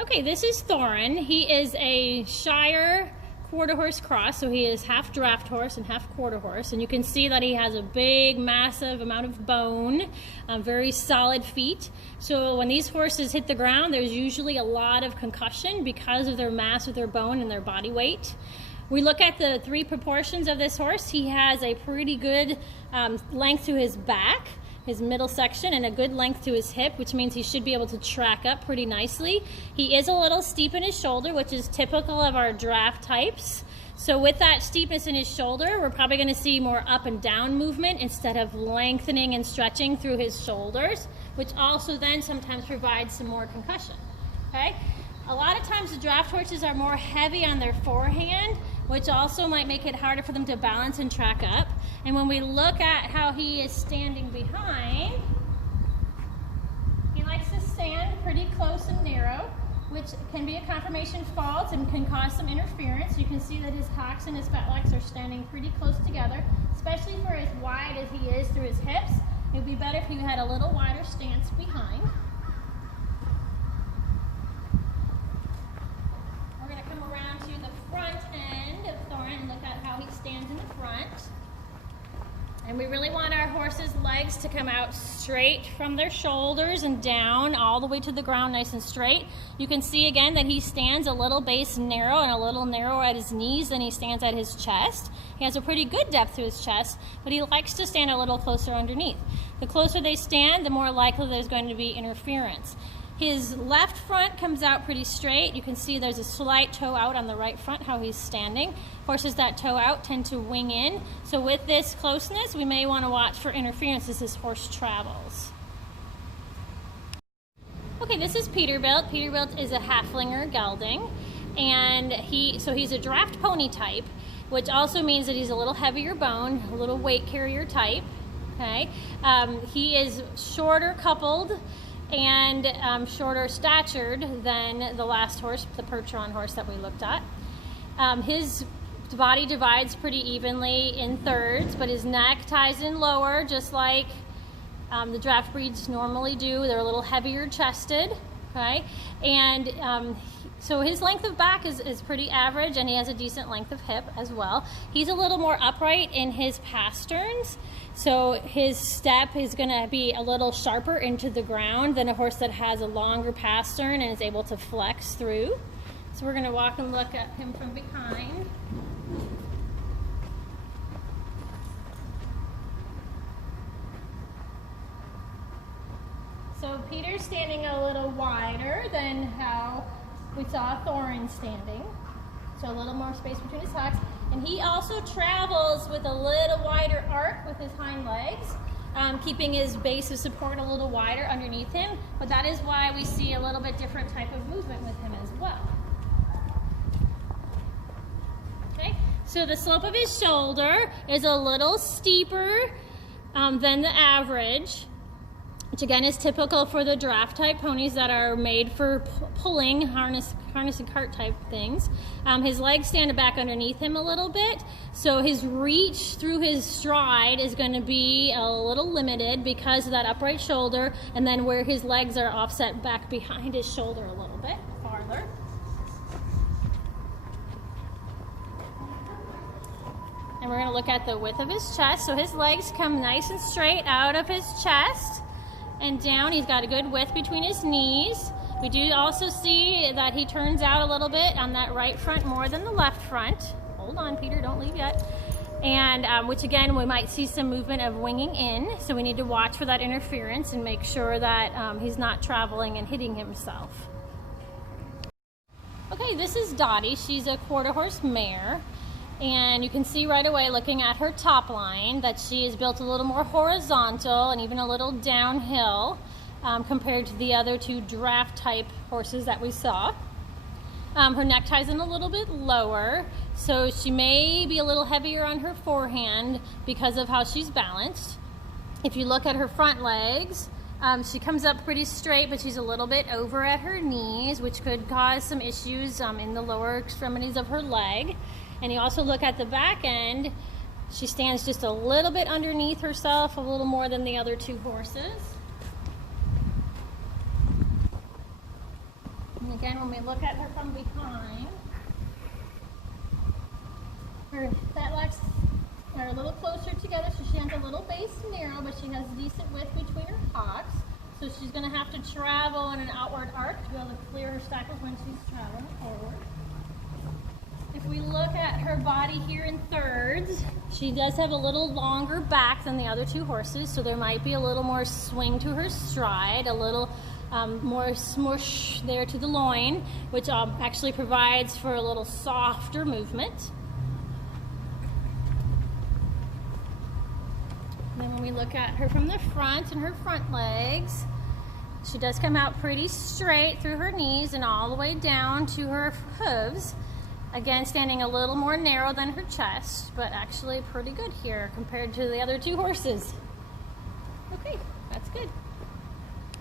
Okay, this is Thorin. He is a Shire quarter horse cross, so he is half draft horse and half quarter horse. And you can see that he has a big, massive amount of bone, very solid feet. So when these horses hit the ground, there's usually a lot of concussion because of their mass of their bone and their body weight. We look at the three proportions of this horse. He has a pretty good length to his back, his middle section, and a good length to his hip, which means he should be able to track up pretty nicely. He is a little steep in his shoulder, which is typical of our draft types. So with that steepness in his shoulder, we're probably going to see more up and down movement instead of lengthening and stretching through his shoulders, which also then sometimes provides some more concussion. Okay? A lot of times the draft horses are more heavy on their forehand, which also might make it harder for them to balance and track up. And when we look at how he is standing behind, he likes to stand pretty close and narrow, which can be a conformation fault and can cause some interference. You can see that his hocks and his fetlocks are standing pretty close together, especially for as wide as he is through his hips. It would be better if he had a little wider stance behind. We're going to come around to the front end of Thorin and look at how he stands in the front. And we really want our horse's legs to come out straight from their shoulders and down all the way to the ground, nice and straight. You can see again that he stands a little base narrow and a little narrower at his knees than he stands at his chest. He has a pretty good depth to his chest, but he likes to stand a little closer underneath. The closer they stand, the more likely there's going to be interference. His left front comes out pretty straight. You can see there's a slight toe out on the right front, how he's standing. Horses that toe out tend to wing in. So with this closeness, we may want to watch for interference as this horse travels. Okay, this is Peterbilt. Peterbilt is a halflinger gelding, and he's a draft pony type, which also means that he's a little heavier bone, a little weight carrier type. Okay, he is shorter coupled and shorter statured than the last horse, the Percheron horse that we looked at. His body divides pretty evenly in thirds, but his neck ties in lower, just like the draft breeds normally do. They're a little heavier chested, okay? And so his length of back is pretty average, and he has a decent length of hip as well. He's a little more upright in his pasterns, so his step is going to be a little sharper into the ground than a horse that has a longer pastern and is able to flex through. So we're going to walk and look at him from behind. So Peter's standing a little wider than how we saw Thorin standing. So a little more space between his hocks. And he also travels with a little wider arc with his hind legs, keeping his base of support a little wider underneath him. But that is why we see a little bit different type of movement with him as well. Okay, so the slope of his shoulder is a little steeper than the average, which again is typical for the draft type ponies that are made for pulling, harness and cart type things. His legs stand back underneath him a little bit, so his reach through his stride is going to be a little limited because of that upright shoulder, and then where his legs are offset back behind his shoulder a little bit farther. And we're going to look at the width of his chest. So his legs come nice and straight out of his chest and down. He's got a good width between his knees. We do also see that he turns out a little bit on that right front more than the left front. Hold on, Peter, don't leave yet. And which again, we might see some movement of winging in. So we need to watch for that interference and make sure that he's not traveling and hitting himself. Okay, this is Dottie. She's a quarter horse mare. And you can see right away looking at her top line that she is built a little more horizontal and even a little downhill compared to the other two draft type horses that we saw. Her neck ties in a little bit lower, so she may be a little heavier on her forehand because of how she's balanced. If you look at her front legs, she comes up pretty straight, but she's a little bit over at her knees, which could cause some issues in the lower extremities of her leg. And you also look at the back end, she stands just a little bit underneath herself, a little more than the other two horses. And again, when we look at her from behind, her fat legs are a little closer together, so she has a little base narrow, but she has decent width between her hocks. So she's going to have to travel in an outward arc to be able to clear her stifles when she's traveling forward. If we look at her body here in thirds, she does have a little longer back than the other two horses, so there might be a little more swing to her stride, a little more smush there to the loin, which actually provides for a little softer movement. And then when we look at her from the front and her front legs, she does come out pretty straight through her knees and all the way down to her hooves. Again, standing a little more narrow than her chest, but actually pretty good here compared to the other two horses.